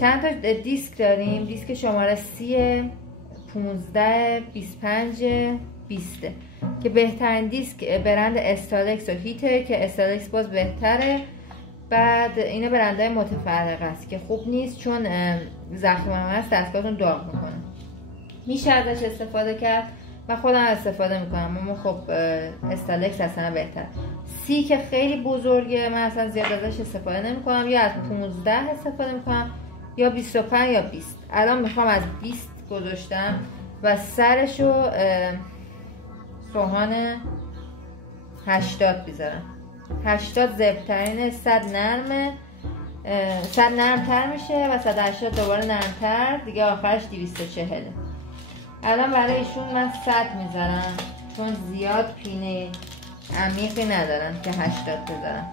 چند تا دیسک داریم. دیسک شماره 30 15 25 20 که بهترین دیسک برند استالکس و هیته که استالکس باز بهتره. بعد اینا برندهای متفرق است که خوب نیست چون زخم هم هست دستگاهتون داغ میکنه. میشه ازش استفاده کرد و خودم استفاده میکنم اما خب استالکس اصلا بهتر. 30 که خیلی بزرگه من اصلا زیاد ازش استفاده نمیکنم، یا از 15 استفاده میکنم یا 25 یا 20. الان میخوام از 20 گذاشتم و سرشو سوهان 80 بذارم. 80 زبطرینه، 100 نرمه، 100 نرمتر میشه و 180 دوباره نرمتر دیگه، آخرش 240. الان برای ایشون من 100 میذارم چون زیاد پینه عمیقی ندارم که 80 بذارم.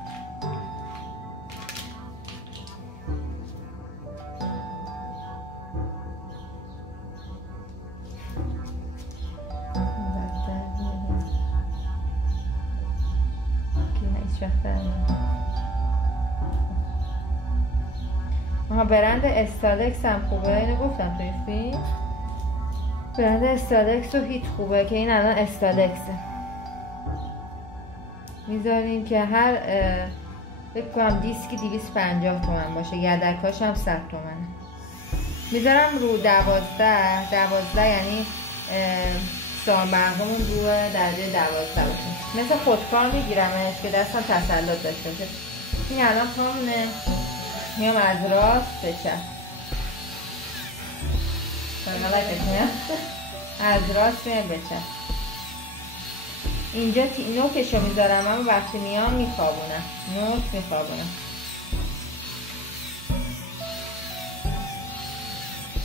برند استالکس هم خوبه، اینو گفتم توی فیلم. برند استالکس و هیت خوبه که این الان استالکسه. میذاریم که هر فکر کنم دیسکی 250 تومن باشه، یدکاش هم 100 تومنه. میذارم رو 12 یعنی سامبرهامون رو درجه 12 باشه. مثل خودکار میگیرمش که دستم تسلط داشته باشه. این الان پامونه، میام از راست به چپ، از راست میام به چپ. اینجا نوکشو میذارم اما وقتی میام میخوابونم، نوک میخوابونم.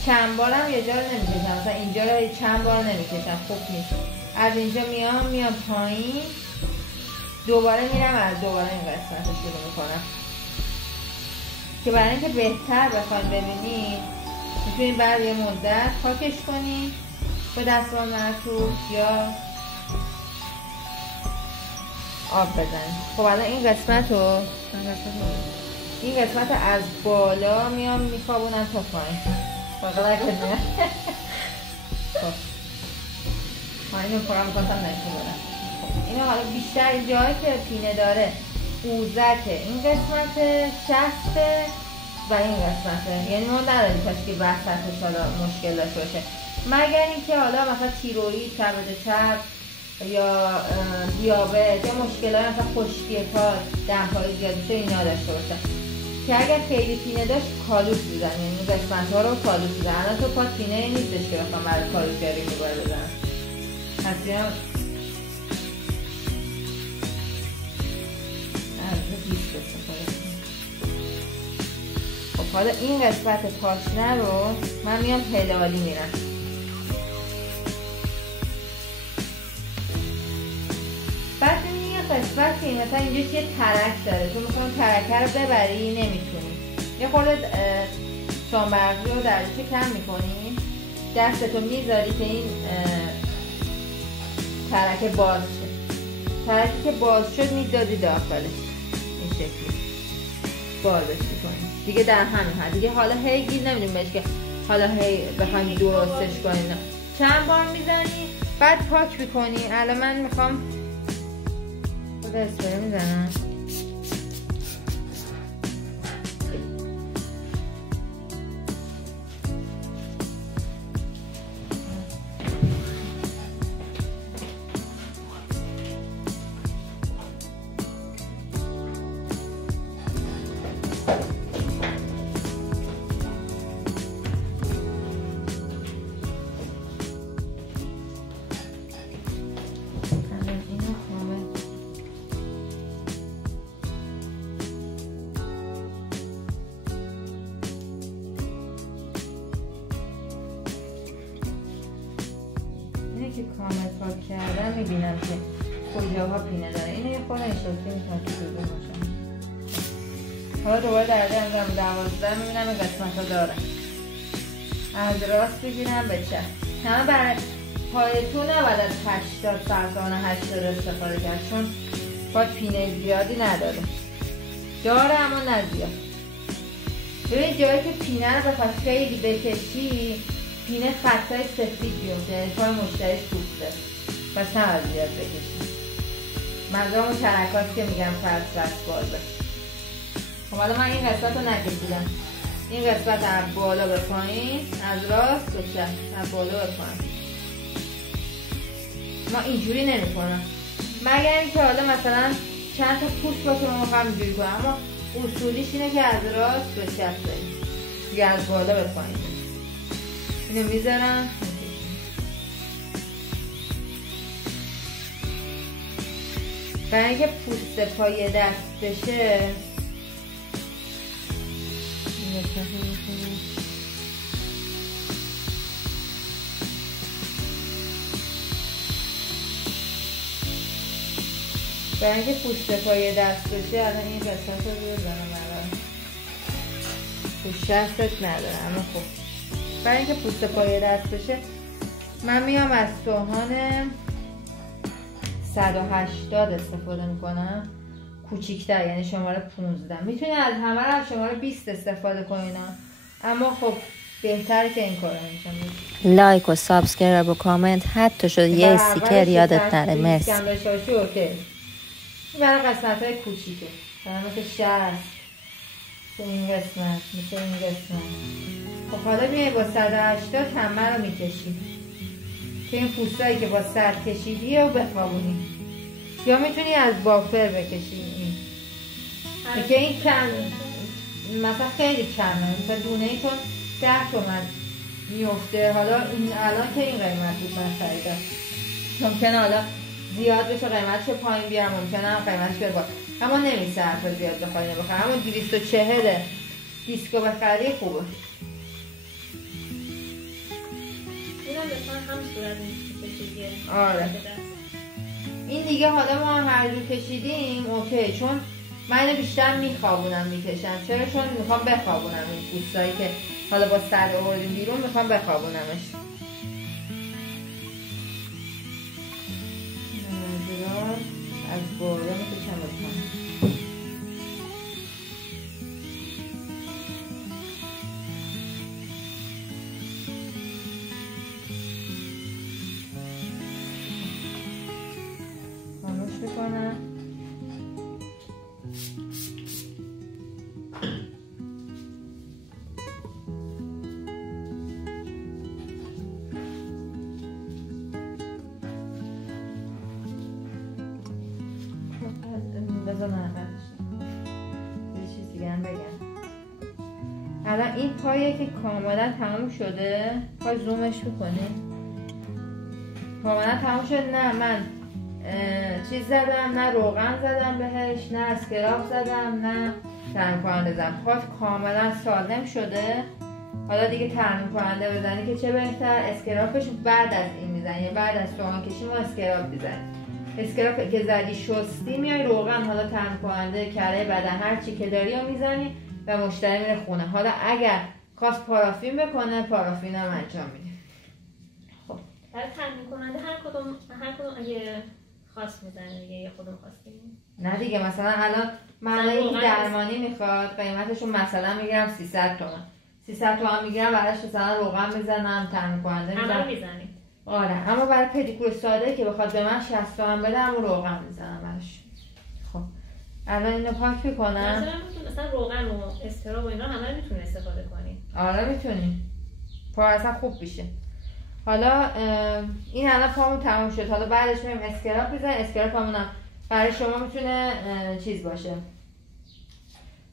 چند بارم یه جا رو نمیکشم، مثلا اینجا رو چند بار نمیکشم، خوب نیست. از اینجا میام پایین، دوباره میرم از دوباره این قسمت رو شروع میکنم که برای اینکه بهتر بخواید ببینید میتونید بعد یه مدت پاکش کنید با دستمال مرطوب یا آب بزنید. خب الان این قسمت از بالا میام میخوابونم تا پایین. باقلا کنیم خب اینو پرم میکنم نکنم. اینو حالا بیشتر جایی که پینه داره قوزته، این قسمت شسته و این قسمته، یعنی ما نداریم کسی که وسطش حالا مشکل داشته باشه، مگر اینکه حالا مثلا تیروئید، کبد چرب یا دیابت یا مشکلات مثلا خشکی پا، دمپایی زیاد میشه اینا داشته باشه که اگر خیلی پینه داشت کالوس بزن، یعنی این قسمت ها رو کالوس بزن. الان تو پا پینه نیستش که بخوام برای کالوس گری میباره بزنم. حسینا خب حالا این قسمت پاشنه رو من میام هلالی میرم. بعد این یه قسمتی مثلا اینجا یه ترک داره، تو میخوام ترکه رو ببری نمیتونی، یه خورده سامبرقی رو درجه کم میکنی، دستتو میذاری که این ترکه باز شد. ترکی که باز شد میدادی داخلش این شکلی بازش میکنی دیگه. در همین حد دیگه. حالا هی گیر نمیدیم بهش که حالا هی بخوایم درستش کنیم، چند بار میزنی بعد پاک میکنی. الان من میخوام خود اسپری میزنم. که کامل پاک کردم میبینم که کجاها پینه داره. اینه یه خورده اشتاکی میتونم که دوده باشم. حالا دوباره درجه انجام 12 میبینم این قسمت ها داره. از راست بگیرم به چپ. همه برای پایتون نباید از 80 سرطان 80 استفاده کرد چون پا پینه زیادی نداره، داره اما نزیاد. ببین جایی که پینه رو بخواد خیلی بکشی پینه خطای سفید بیفته، یعنی پای مشتری سوخته، پس نباید زیاد بکشی. منظورم اون ترکاتی که میگم فرس بازه. خب حالا من این قسمت رو نکشیدم، این قسمت از بالا به پایین، از راست به چپ، از بالا به پایین. ما اینجوری نمی کنم مگر اینکه حالا مثلا چند تا پوست باشه ما میخوام اینجوری کنم، اما اصولیش اینه که از راست به چپ بریم یا از بالا به پایین. اینو میذارم برای اینکه پوست پای دست بشه. برای اینکه پوست پای دست بشه الان این قسمت رو بزنم الان تو شستت نداره، اما خب برای اینکه پوست پای دست بشه من میام از سوهان 180 استفاده میکنم، کوچیک‌تر یعنی شماره 15. میتونی از همه رو شماره 20 استفاده کنین، اما خب بهتره که این کارو انجام بدی. لایک و سابسکرایب و کامنت حتی شد یه استیکر یادت نره. مرسی. برای قسمت‌های کوچیکه، برای مثل شست، مثل این قسمت، مثل این قسمت. خب حالا میای با 180 همه رو میکشی که این پوستایی که با سر کشیدی رو بخوابونی، یا میتونی از بافر بکشی این که این کم مثلا خیلی کمه، مثلا دونه ای کن 10 تومن میفته. حالا این الان که این قیمت بود من خریدم، ممکنه حالا زیاد بشه قیمتش پایین بیارم، ممکنه هم قیمتش بره بالا، اما نمیشه حرف زیاد بخوای بخرم. اما 240 دیسکو بخری خوبه. اینم مثلا هم صورت کشیدیه. آره این دیگه حالا ما هر جور کشیدیم اوکی، چون من اینو بیشتر میخوابونم میکشم. چرا؟ چون میخوام بخوابونم این پوستایی که حالا با سر آوردیم بیرون، میخوام بخوابونمش. از بالا میکشم به پایین. خاموش میکنم. یه چیز دیگه هم بگم. الان این پایه که کاملا تموم شده، پای زومش میکنیم کاملا تموم شد. نه من چیز زدم، نه روغن زدم بهش، نه اسکراب زدم، نه ترمیم کننده زدم. پاش کاملا سالم شده. حالا دیگه ترمیم کننده بزنی که چه بهتر. اسکرابش بعد از این میزنی، بعد از سوهان کشی ما اسکراب میزنیم. اسکراب که زدی شستی میای روغن، حالا ترمیم کننده، کره بدن، هر چی که داری رو میزنی و مشتری میره خونه. حالا اگر خواست پارافین بکنه پارافین هم انجام میده. خب برای ترمیم کننده هر کدوم اگه خاص میزنه دیگه، یه خودم خواستیم. نه دیگه مثلا الان من این درمانی میخواد قیمتشو مثلا میگیرم 300 تومن، 300 تومن میگیرم براش مثلا روغن میزنم، ترمیم کننده میزنم. آره اما برای پدیکور ساده که بخواد به من 60 تومن بده همون روغن میزنم براش. خب الان اینو پاک میکنم. مثلا روغن و استراب و اینا همه میتونه استفاده کنی. آره میتونی، پا اصلا خوب میشه. حالا این الان پامون تموم شد. حالا بعدش میریم اسکراب بزنیم. اسکراب پامونم برای شما میتونه چیز باشه،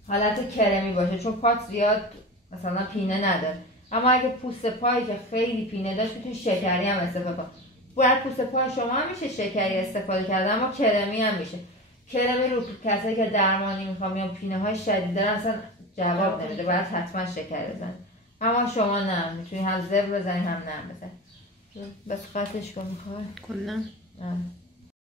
حالت کرمی باشه، چون پات زیاد مثلا پینه نداره. اما اگه پوست پایی که خیلی پینه داشت میتونی شکری هم استفاده کنی. باید پوست پای شما هم میشه شکری استفاده کرد، اما کرمی هم میشه. کرمی رو کسایی که درمانی میخوام یا پینه های شدید دارن اصلا جواب نمیده، باید حتما شکر بزن. اما شما نه، میتونی هم زبر بزنی هم نرم بزنی. بس قطعش کن میخوای کلا.